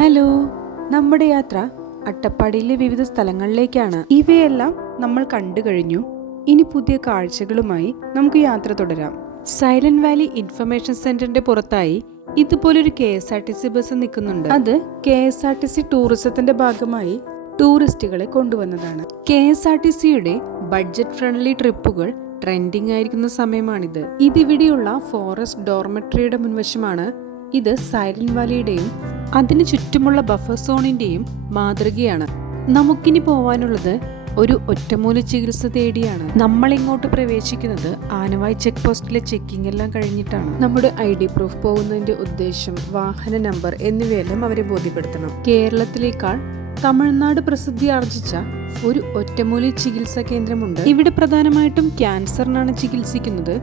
Hello, നമ്മുടെ യാത്ര അട്ടപ്പാടിയിലെ വിവിധ സ്ഥലങ്ങളിലേക്കാണ്. ഇവയെല്ലാം നമ്മൾ കണ്ടു കഴിഞ്ഞു. ഇനി പുതിയ കാഴ്ചകളുമായി നമുക്ക് യാത്ര തുടരാം. സൈലന്റ് വാലി ഇൻഫർമേഷൻ സെന്ററിന്റെ പുറത്തായി ഇതുപോലൊരു KSRTC ബസ് നിൽക്കുന്നുണ്ട്. അത് KSRTC ടൂറിസത്തിന്റെ ഭാഗമായി ടൂറിസ്റ്റുകളെ കൊണ്ടുവന്നതാണ്. KSRTCയുടെ ബഡ്ജറ്റ് ഫ്രണ്ട്ലി ട്രിപ്പുകൾ ട്രെൻഡിങ് ആയിരിക്കുന്ന സമയമാണിത്. ഇതിവിടെയുള്ള ഫോറസ്റ്റ് ഡോർമെട്രിയുടെ മുൻവശമാണ്. ഇത് സൈലന്റ് വാലിയുടെയും അതിനു ചുറ്റുമുള്ള ബഫർ സോണിന്റെയും മാതൃകയാണ്. നമുക്കിനി പോവാനുള്ളത് ഒരു ഒറ്റമൂലി ചികിത്സ തേടിയാണ്. നമ്മൾ ഇങ്ങോട്ട് പ്രവേശിക്കുന്നത് ആനവായി ചെക്ക് പോസ്റ്റിലെ ചെക്കിംഗ് എല്ലാം കഴിഞ്ഞിട്ടാണ്. നമ്മുടെ ID പ്രൂഫ്, പോകുന്നതിന്റെ ഉദ്ദേശം, വാഹന നമ്പർ എന്നിവയെല്ലാം അവരെ ബോധ്യപ്പെടുത്തണം. കേരളത്തിലേക്കാൾ തമിഴ്നാട് പ്രസിദ്ധി ആർജിച്ച ഒരു ഒറ്റമൂലി ചികിത്സാ കേന്ദ്രമുണ്ട്. ഇവിടെ പ്രധാനമായിട്ടും ക്യാൻസറിനാണ് ചികിത്സിക്കുന്നത്.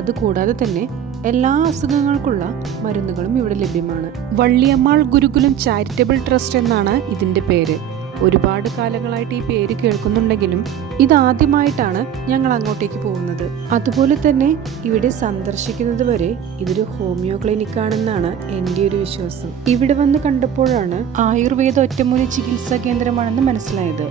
അതുകൂടാതെ തന്നെ എല്ലാ അസുഖങ്ങൾക്കുള്ള മരുന്നുകളും ഇവിടെ ലഭ്യമാണ്. വള്ളിയമ്മാൾ ഗുരുകുലം ചാരിറ്റബിൾ ട്രസ്റ്റ് എന്നാണ് ഇതിന്റെ പേര്. ഒരുപാട് കാലങ്ങളായിട്ട് ഈ പേര് കേൾക്കുന്നുണ്ടെങ്കിലും ഇതാദ്യമായിട്ടാണ് ഞങ്ങൾ അങ്ങോട്ടേക്ക് പോകുന്നത്. അതുപോലെ തന്നെ ഇവിടെ സന്ദർശിക്കുന്നത് വരെ ഇതൊരു ഹോമിയോ ക്ലിനിക് ആണെന്നാണ് എൻ്റെ ഒരു വിശ്വാസം. ഇവിടെ വന്ന് കണ്ടപ്പോഴാണ് ആയുർവേദ ഒറ്റമൂലി ചികിത്സാ കേന്ദ്രമാണെന്ന് മനസ്സിലായത്.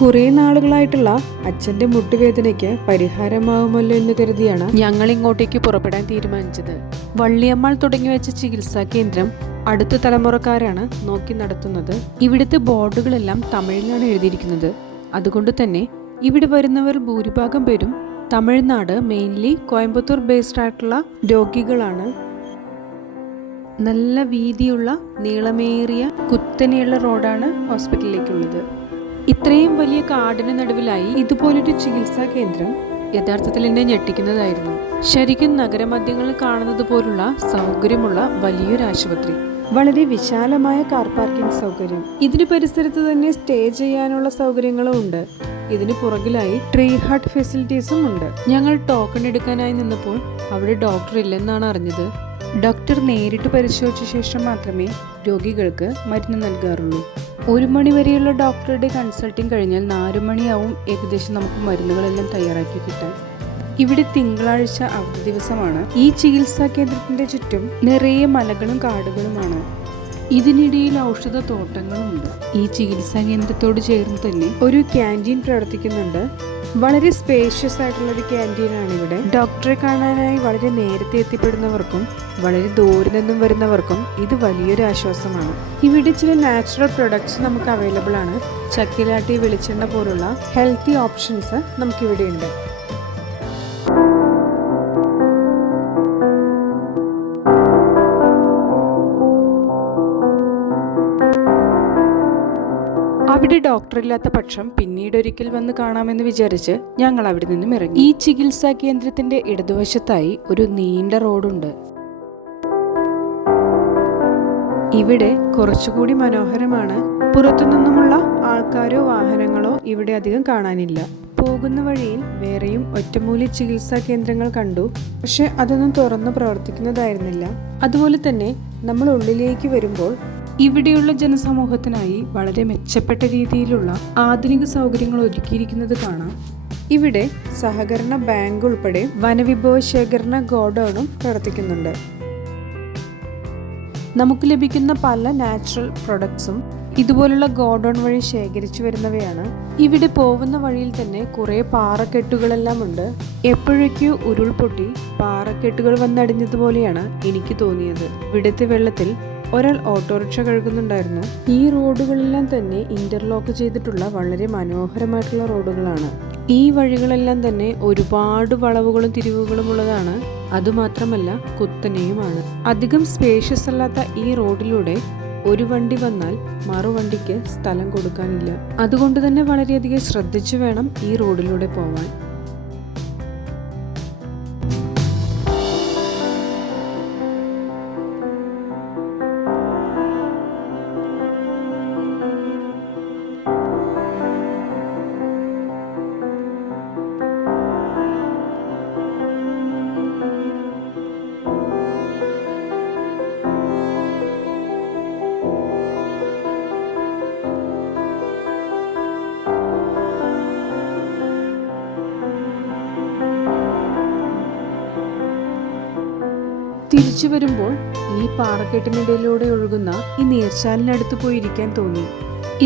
കുറെ നാളുകളായിട്ടുള്ള അച്ഛന്റെ മുട്ടുവേദനയ്ക്ക് പരിഹാരമാവുമല്ലോ എന്ന് കരുതിയാണ് ഞങ്ങൾ ഇങ്ങോട്ടേക്ക് പുറപ്പെടാൻ തീരുമാനിച്ചത്. വള്ളിയമ്മാൾ തുടങ്ങി വെച്ച ചികിത്സാ കേന്ദ്രം അടുത്ത തലമുറക്കാരാണ് നോക്കി നടത്തുന്നത്. ഇവിടുത്തെ ബോർഡുകളെല്ലാം തമിഴിലാണ് എഴുതിയിരിക്കുന്നത്. അതുകൊണ്ട് തന്നെ ഇവിടെ വരുന്നവർ ഭൂരിഭാഗം പേരും തമിഴ്നാട്, മെയിൻലി കോയമ്പത്തൂർ ബേസ്ഡ് ആയിട്ടുള്ള രോഗികളാണ്. നല്ല വീതിയുള്ള നീളമേറിയ കുത്തനെയുള്ള റോഡാണ് ഹോസ്പിറ്റലിലേക്കുള്ളത്. ഇത്രയും വലിയ കാടിന് നടുവിലായി ഇതുപോലൊരു ചികിത്സാ കേന്ദ്രം യഥാർത്ഥത്തിൽ എന്നെ ഞെട്ടിക്കുന്നതായിരുന്നു. ശരിക്കും നഗരമധ്യങ്ങളിൽ കാണുന്നത് പോലുള്ള സൗകര്യമുള്ള വലിയൊരു ആശുപത്രി, വളരെ വിശാലമായ കാർ പാർക്കിംഗ് സൗകര്യം, ഇതിന് പരിസരത്ത് തന്നെ സ്റ്റേ ചെയ്യാനുള്ള സൗകര്യങ്ങളും ഉണ്ട്. ഇതിന് പുറകിലായി ട്രീ ഹട്ട് ഫെസിലിറ്റീസും ഉണ്ട്. ഞങ്ങൾ ടോക്കൺ എടുക്കാനായി നിന്നപ്പോൾ അവിടെ ഡോക്ടർ ഇല്ലെന്നാണ് അറിഞ്ഞത്. ഡോക്ടർ നേരിട്ട് പരിശോധിച്ച ശേഷം മാത്രമേ രോഗികൾക്ക് മരുന്ന് നൽകാറുള്ളൂ. 1 മണി വരെയുള്ള ഡോക്ടറുടെ കൺസൾട്ടിങ് കഴിഞ്ഞാൽ 4 മണിയാവും ഏകദേശം നമുക്ക് മരുന്നുകളെല്ലാം തയ്യാറാക്കി കിട്ടാൻ. ഇവിടെ തിങ്കളാഴ്ച അവധി ദിവസമാണ്. ഈ ചികിത്സാ കേന്ദ്രത്തിന്റെ ചുറ്റും നിറയെ മലകളും കാടുകളുമാണ്. ഇതിനിടയിൽ ഔഷധ തോട്ടങ്ങളുമുണ്ട്. ഈ ചികിത്സാ കേന്ദ്രത്തോട് ചേർന്ന് തന്നെ ഒരു ക്യാൻറ്റീൻ പ്രവർത്തിക്കുന്നുണ്ട്. വളരെ സ്പേഷ്യസ് ആയിട്ടുള്ള ഒരു ക്യാൻറ്റീനാണ് ഇവിടെ. ഡോക്ടറെ കാണാനായി വളരെ നേരത്തെ എത്തിപ്പെടുന്നവർക്കും വളരെ ദൂരെ നിന്നും വരുന്നവർക്കും ഇത് വലിയൊരു ആശ്വാസമാണ്. ഇവിടെ ചില നാച്ചുറൽ പ്രൊഡക്ട്സ് നമുക്ക് അവൈലബിൾ ആണ്. ചക്കിലാട്ടി, വെളിച്ചെണ്ണ പോലുള്ള ഹെൽത്തി ഓപ്ഷൻസ് നമുക്കിവിടെ ഉണ്ട്. അവിടെ ഡോക്ടറില്ലാത്ത പക്ഷം പിന്നീട് ഒരിക്കൽ വന്ന് കാണാമെന്ന് വിചാരിച്ച് ഞങ്ങൾ അവിടെ നിന്നും ഇറങ്ങി. ഈ ചികിത്സാ കേന്ദ്രത്തിന്റെ ഇടതുവശത്തായി ഒരു നീണ്ട റോഡുണ്ട്. ഇവിടെ കുറച്ചുകൂടി മനോഹരമാണ്. പുറത്തുനിന്നുമുള്ള ആൾക്കാരോ വാഹനങ്ങളോ ഇവിടെ അധികം കാണാനില്ല. പോകുന്ന വഴിയിൽ വേറെയും ഒറ്റമൂലി ചികിത്സാ കേന്ദ്രങ്ങൾ കണ്ടു. പക്ഷെ അതൊന്നും തുറന്നു പ്രവർത്തിക്കുന്നതായിരുന്നില്ല. അതുപോലെ തന്നെ നമ്മൾ ഉള്ളിലേക്ക് വരുമ്പോൾ ഇവിടെയുള്ള ജനസമൂഹത്തിനായി വളരെ മെച്ചപ്പെട്ട രീതിയിലുള്ള ആധുനിക സൗകര്യങ്ങൾ ഒരുക്കിയിരിക്കുന്നത് കാണാം. ഇവിടെ സഹകരണ ബാങ്ക് ഉൾപ്പെടെ വനവിഭവ ശേഖരണ ഗോഡൌണും പ്രവർത്തിക്കുന്നുണ്ട്. നമുക്ക് ലഭിക്കുന്ന പല നാച്ചുറൽ പ്രൊഡക്ട്സും ഇതുപോലുള്ള ഗോഡൌൺ വഴി ശേഖരിച്ചു വരുന്നവയാണ്. ഇവിടെ പോകുന്ന വഴിയിൽ തന്നെ കുറെ പാറക്കെട്ടുകളെല്ലാം ഉണ്ട്. എപ്പോഴേക്കോ ഉരുൾപൊട്ടി പാറക്കെട്ടുകൾ വന്നടിഞ്ഞതുപോലെയാണ് എനിക്ക് തോന്നിയത്. ഇവിടുത്തെ വെള്ളത്തിൽ ഒരാൾ ഓട്ടോറിക്ഷ കഴുകുന്നുണ്ടായിരുന്നു. ഈ റോഡുകളെല്ലാം തന്നെ ഇന്റർലോക്ക് ചെയ്തിട്ടുള്ള വളരെ മനോഹരമായിട്ടുള്ള റോഡുകളാണ്. ഈ വഴികളെല്ലാം തന്നെ ഒരുപാട് വളവുകളും തിരിവുകളും ഉള്ളതാണ്. അതുമാത്രമല്ല കുത്തനെയുമാണ്. അധികം സ്പേഷ്യസ് അല്ലാത്ത ഈ റോഡിലൂടെ ഒരു വണ്ടി വന്നാൽ മറുവണ്ടിക്ക് സ്ഥലം കൊടുക്കാനില്ല. അതുകൊണ്ട് തന്നെ വളരെയധികം ശ്രദ്ധിച്ചു വേണം ഈ റോഡിലൂടെ പോവാൻ. തിരിച്ചു വരുമ്പോൾ ഈ പാറക്കെട്ടിനിടയിലൂടെ ഒഴുകുന്ന ഈ നീർച്ചാലിനടുത്ത് പോയി ഇരിക്കാൻ തോന്നി.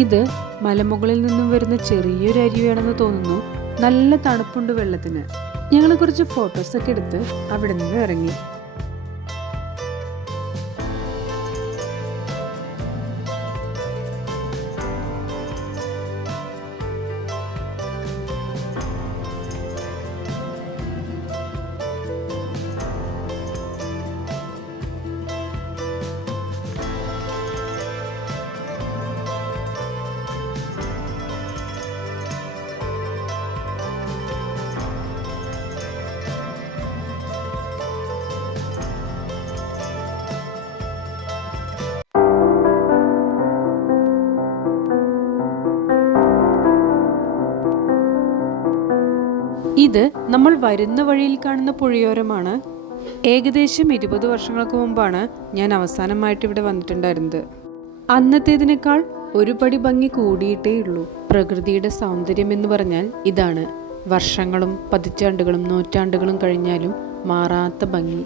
ഇത് മലമുകളിൽ നിന്നും വരുന്ന ചെറിയൊരു അരുവിയാണെന്ന് തോന്നുന്നു. നല്ല തണുപ്പുണ്ട് വെള്ളത്തിന്. ഞങ്ങൾ കുറച്ച് ഫോട്ടോസൊക്കെ എടുത്ത് അവിടെ നിന്ന് ഇറങ്ങി. ഇത് നമ്മൾ വരുന്ന വഴിയിൽ കാണുന്ന പുഴയോരമാണ്. ഏകദേശം 20 വർഷങ്ങൾക്ക് മുമ്പാണ് ഞാൻ അവസാനമായിട്ട് ഇവിടെ വന്നിട്ടുണ്ടായിരുന്നത്. അന്നത്തേതിനേക്കാൾ ഒരുപടി ഭംഗി കൂടിയിട്ടേയുള്ളൂ. പ്രകൃതിയുടെ സൗന്ദര്യം എന്ന് പറഞ്ഞാൽ ഇതാണ്. വർഷങ്ങളും പതിറ്റാണ്ടുകളും നൂറ്റാണ്ടുകളും കഴിഞ്ഞാലും മാറാത്ത ഭംഗി.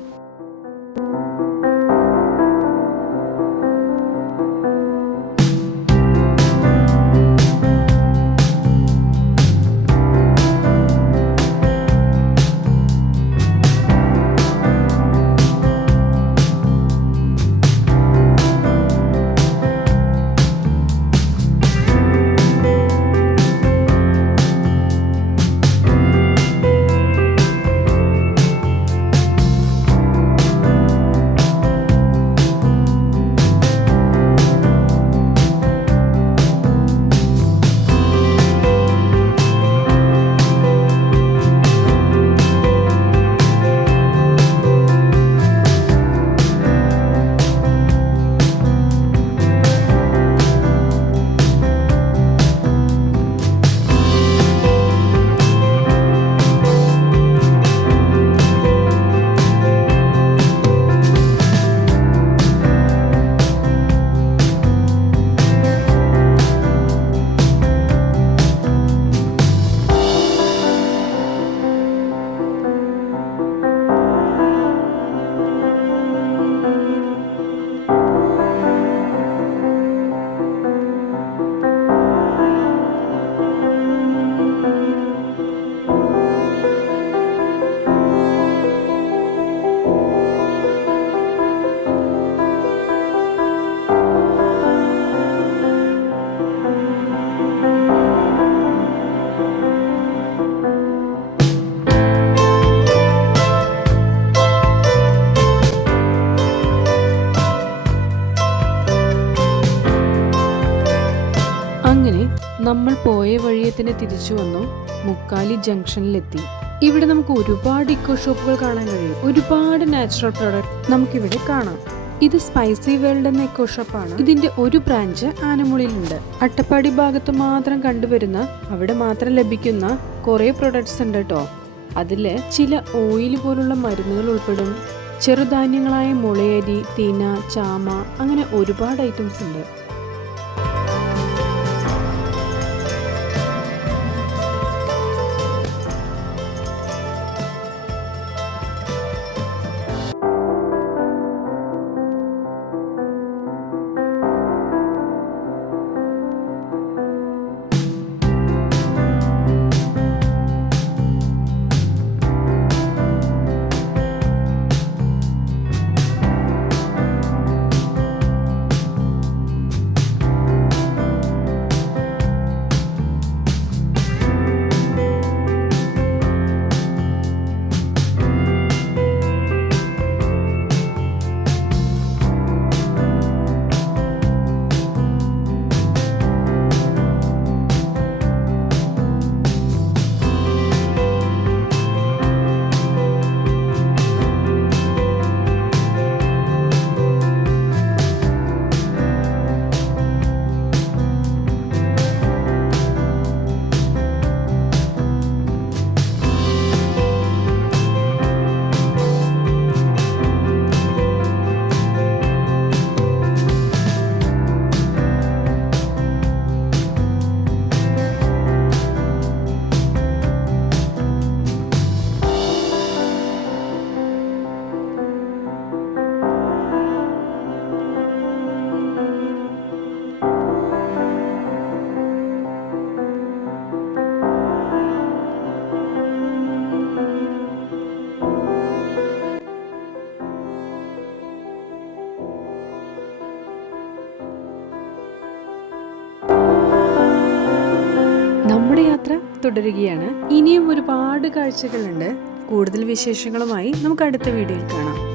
നമ്മൾ പോയ വഴിയെ തന്നെ തിരിച്ചു വന്നു. മുക്കാലി ജംഗ്ഷനിലെത്തി. ഇവിടെ നമുക്ക് ഒരുപാട് ഇക്കോ ഷോപ്പുകൾ കാണാൻ കഴിയും. ഒരുപാട് നാച്ചുറൽ പ്രോഡക്റ്റ് നമുക്കിവിടെ കാണാം. ഇത് സ്പൈസി വേൾഡ് എന്ന ഇക്കോ ഷോപ്പാണ്. ഇതിന്റെ ഒരു ബ്രാഞ്ച് ആനമുളിയിലുണ്ട്. അട്ടപ്പാടി ഭാഗത്ത് മാത്രം കണ്ടുവരുന്ന, അവിടെ മാത്രം ലഭിക്കുന്ന കുറെ പ്രൊഡക്ട്സ് ഉണ്ട് കേട്ടോ. അതില് ചില ഓയിൽ പോലുള്ള മരുന്നുകൾ ഉൾപ്പെടും. ചെറുധാന്യങ്ങളായ മുളയരി, തീന, ചാമ, അങ്ങനെ ഒരുപാട് ഐറ്റംസ് ഉണ്ട്. തുടരുകയാണ്. ഇനിയും ഒരുപാട് കാഴ്ചകളുണ്ട്. കൂടുതൽ വിശേഷങ്ങളുമായി നമുക്ക് അടുത്ത വീഡിയോയിൽ കാണാം.